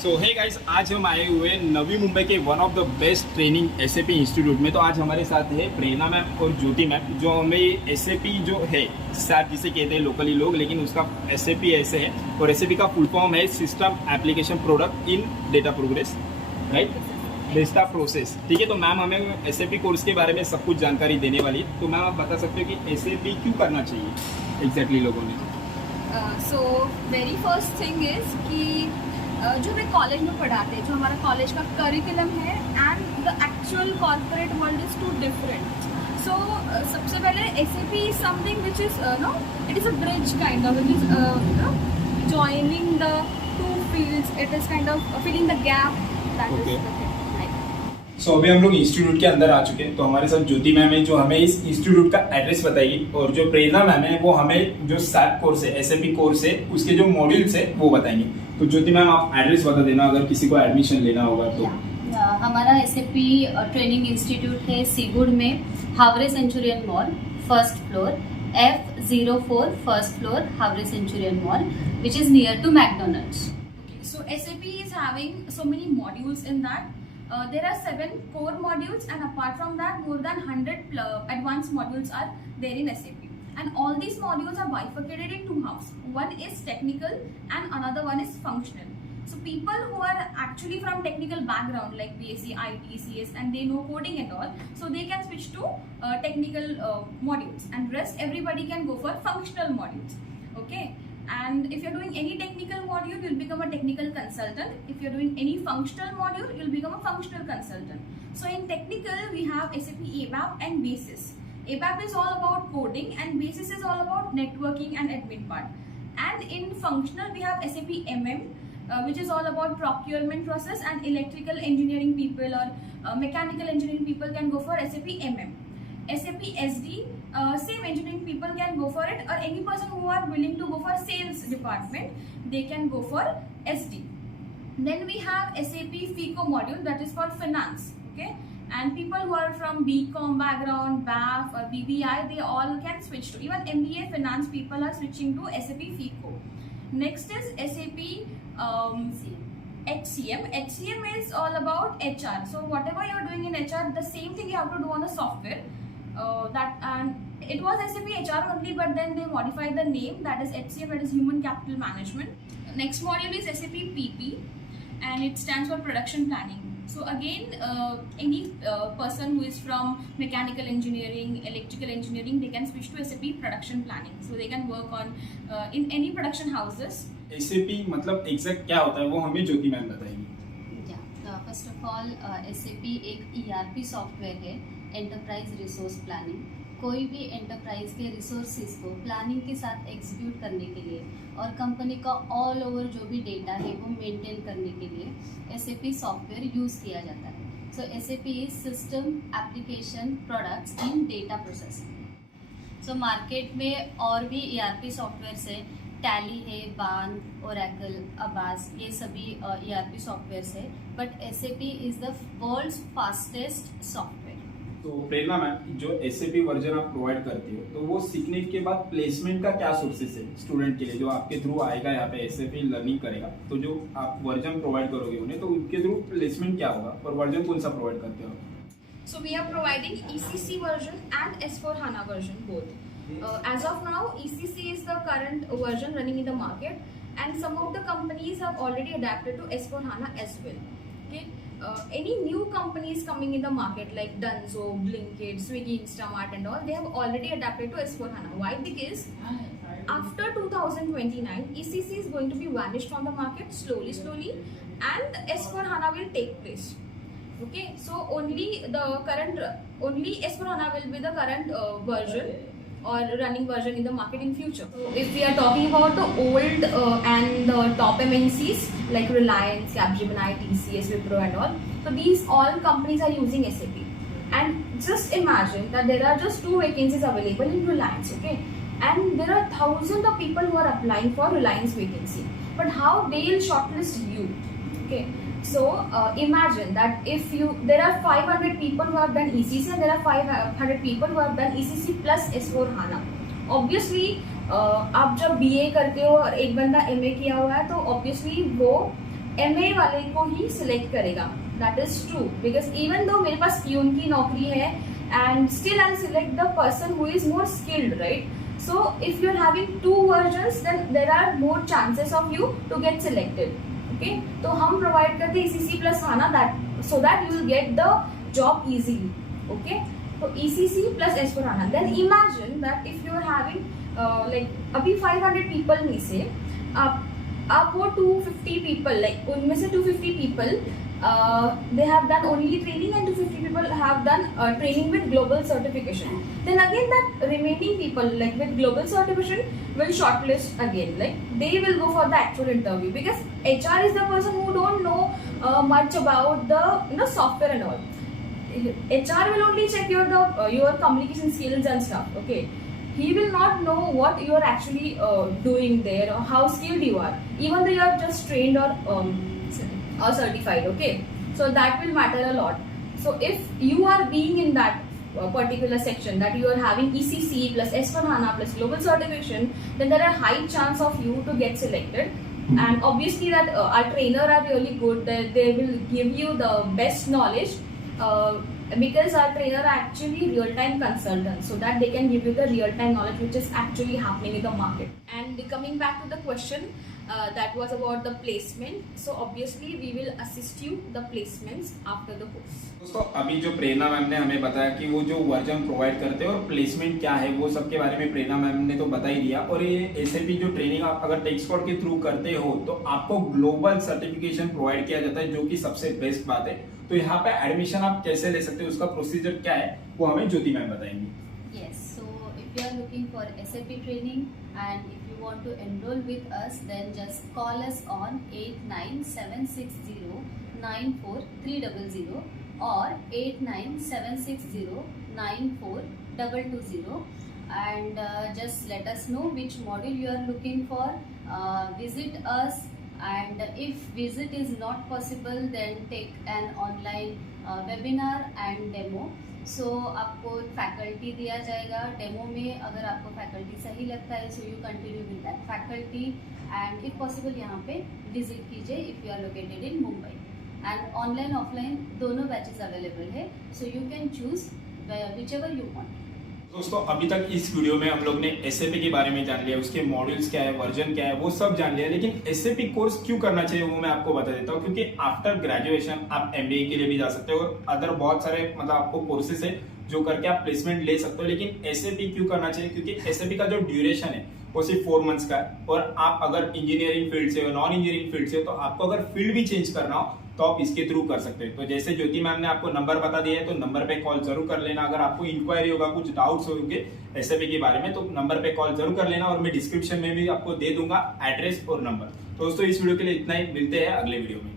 सो hey guys, आज हम आए हुए नवी मुंबई के one of the best training SAP institute में। तो आज हमारे साथ है प्रेरणा मैम और ज्योति मैम, जो हमें एसएपी जो है SAP जिसे कहते हैं लोकली लोग, लेकिन उसका एसएपी ऐसे है और एसएपी का फुल फॉर्म है system application product in data progress, right, data process. ठीक है, तो मैम हमें एसएपी कोर्स के बारे में सब कुछ जानकारी देने वाली है। तो मैम आप बता सकते हो कि एसएपी क्यों करना चाहिए एग्जैक्टली लोगों ने? So very first thing is कि जो हमें कॉलेज में पढ़ाते हैं, जो हमारा कॉलेज का करिकुलम है and the actual corporate world is too different. So सबसे पहले SAP is something which is no it is a bridge kind of, it is joining the two fields, it is kind of filling the gap, that is the thing. So अभी हम लोग institute के अंदर आ चुके हैं। तो हमारे साथ ज्योति मैम है जो हमें इस इंस्टीट्यूट का एड्रेस बताएगी, और जो प्रेरणा मैम है वो हमें जो SAP कोर्स है, एसएपी कोर्स है, उसके जो मॉड्यूल्स है वो बताएंगे। तो ज्योति मैम आप एड्रेस बता देना अगर किसी को एडमिशन लेना होगा तो। हमारा SAP ट्रेनिंग इंस्टीट्यूट है सीगुड़ में, Haware Centurion mall, first floor, F04 first floor, Haware Centurion mall, which is near to McDonald's. So SAP is having so many modules in that. There are 7 core modules, and apart from that, more than 100 advanced modules are there in SAP. And all these modules are bifurcated in 2 halves. One is technical, and another one is functional. So people who are actually from technical background, like BSc, IT, CS, and they know coding and all, so they can switch to technical modules, and rest everybody can go for functional modules. Okay. And if you're doing any technical module, you'll become a technical consultant. If you're doing any functional module, you'll become a functional consultant. So in technical, we have SAP ABAP and BASIS. ABAP is all about coding, and BASIS is all about networking and admin part. And in functional, we have SAP MM, which is all about procurement process, and electrical engineering people or mechanical engineering people can go for SAP MM. SAP SD, same engineering people can go for it, or any person who are willing to go for sales department, they can go for SD. Then we have SAP FICO module, that is for finance. Okay, and people who are from BCom background, BAF or BBI, they all can switch to, even MBA finance people are switching to SAP FICO. Next is SAP HCM. HCM is all about HR. So whatever you're doing in HR, the same thing you have to do on the software. And it was SAP HR only, but then they modified the name, that is HCM, that is Human Capital Management. Next module is SAP PP, and it stands for Production Planning. So again, any person who is from mechanical engineering, electrical engineering, they can switch to SAP Production Planning. So they can work on in any production houses. SAP मतलब exact क्या होता है वो हमें ज्योति ma'am बताएंगी। First of all SAP एक ERP software है, enterprise resource planning. कोई भी एंटरप्राइज के रिसोर्सेज को प्लानिंग के साथ एग्जीक्यूट करने के लिए और कंपनी का ऑल ओवर जो भी डेटा है वो मेंटेन करने के लिए SAP सॉफ्टवेयर यूज़ किया जाता है। सो SAP is system application products in data processing. So market में और भी ERP सॉफ्टवेयर है, टैली है, बान, ओरेकल, अबास, ये सभी ERP सॉफ्टवेयर है, but SAP is the world's fastest software. तो प्रेरणा मैम, जो SAP वर्जन आप प्रोवाइड करती हो, तो वो सीखने के बाद प्लेसमेंट का क्या सोर्सेस है स्टूडेंट के लिए, जो आपके थ्रू आएगा यहाँ पे SAP लर्निंग करेगा, तो जो आप वर्जन प्रोवाइड करोगे उन्हें, तो उनके थ्रू प्लेसमेंट क्या होगा और वर्जन कौन सा प्रोवाइड करते हो? So we are providing ECC version and S/4HANA version both. As of now, ECC is the current version running in the market, and some of the companies have already adapted to S/4HANA as well. Okay, any new companies coming in the market like Dunzo, Blinkit, Swiggy, Instamart, and all, they have already adapted to S/4HANA. Why? Because after 2029, ECC is going to be vanished from the market slowly, and S/4HANA will take place. Okay, so only S/4HANA will be the current version or running version in the market in future. So if we are talking about the old and the top MNCs like Reliance, Capgemini, TCS, Wipro and all, so these all companies are using SAP. And just imagine that there are just 2 vacancies available in Reliance, okay? And there are thousands of people who are applying for Reliance vacancy. But how they will shortlist you, okay? So imagine that if there are 500 people who have done ECC, and there are 500 people who have done ECC plus S/4HANA. Obviously आप जब BA करते हो और एक बंदा MA किया हुआ है, तो obviously वो MA वाले को ही सिलेक्ट करेगा. That is true because even though मेरे पास प्यून की नौकरी है and still I select the person who is more skilled, right? So if you're having two versions, then there are more chances of you to get selected. Okay, तो हम provide करते ECC plus HANA that so that you will get the job easily. Okay, तो ECC plus S/4HANA. Then imagine that if you are having like अभी 500 people में से आप वो 250 people, like उनमें से 250 people they have done only training and 250 people have done training with global certification. Then again that remaining people like with global certification will shortlist again, like they will go for the actual interview because HR is the person who don't know much about the software and all. HR will only check your communication skills and stuff. Okay, he will not know what you are actually doing there or how skilled you are, even though you are just trained or certified. Okay, so that will matter a lot. So if you are being in that particular section that you are having ECC plus S/4HANA plus global certification, then there are high chance of you to get selected. And obviously that our trainer are really good, they will give you the best knowledge because our trainer are actually real-time consultants, so that they can give you the real-time knowledge which is actually happening in the market. And coming back to the question that was about the placement, so obviously we will assist you the placements after the course. दोस्तों अभी जो प्रेरणा ma'am ने हमें बताया कि वो जो version provide करते हैं और प्लेसमेंट क्या है वो सब के बारे में प्रेरणा मैम ने तो बता ही दिया. और ये SAP जो ट्रेनिंग आप अगर टेक्सकोड के थ्रू करते हो तो आपको ग्लोबल सर्टिफिकेशन प्रोवाइड किया जाता है, जो कि सबसे बेस्ट बात है. तो यहाँ पे एडमिशन आप कैसे ले सकते हो, उसका प्रोसीजर क्या है वो हमें ज्योति मैम बताएंगी. Yes, so if you are looking for SAP training and if you want to enroll with us, then just call us on 89760943200 or 89760942200 and just let us know which module you are looking for. Visit us, and if visit is not possible then take an online webinar and demo. So आपको faculty दिया जाएगा demo में. अगर आपको faculty सही लगता है so you continue with that faculty and if possible यहाँ पे विजिट कीजिए if you are located in Mumbai. And online offline दोनों बैचेस अवेलेबल है, so you can choose whichever you want. दोस्तों अभी तक इस वीडियो में हम लोग ने SAP के बारे में जान लिया, उसके मॉड्यूल्स क्या है, वर्जन क्या है, वो सब जान लिया. लेकिन SAP कोर्स क्यों करना चाहिए वो मैं आपको बता देता हूँ. क्योंकि आफ्टर ग्रेजुएशन आप MBA के लिए भी जा सकते हो और अदर बहुत सारे मतलब आपको कोर्सेज है जो करके आप प्लेसमेंट ले सकते हो. लेकिन SAP क्यों करना चाहिए, क्योंकि SAP का जो ड्यूरेशन है वो सिर्फ 4 मंथ्स का है. और आप अगर इंजीनियरिंग फील्ड से हो, नॉन इंजीनियरिंग फील्ड से हो, तो आपको अगर फील्ड भी चेंज करना हो तो आप इसके थ्रू कर सकते हो. तो जैसे ज्योति मैम ने आपको नंबर बता दिया है तो नंबर पे कॉल जरूर कर लेना. अगर आपको इंक्वायरी होगा, कुछ डाउट्स होंगे SAP के बारे में, तो नंबर पे कॉल जरूर कर लेना. और मैं डिस्क्रिप्शन में भी आपको दे दूंगा एड्रेस और नंबर. तो दोस्तों इस वीडियो के लिए इतना ही, मिलते हैं अगले वीडियो में.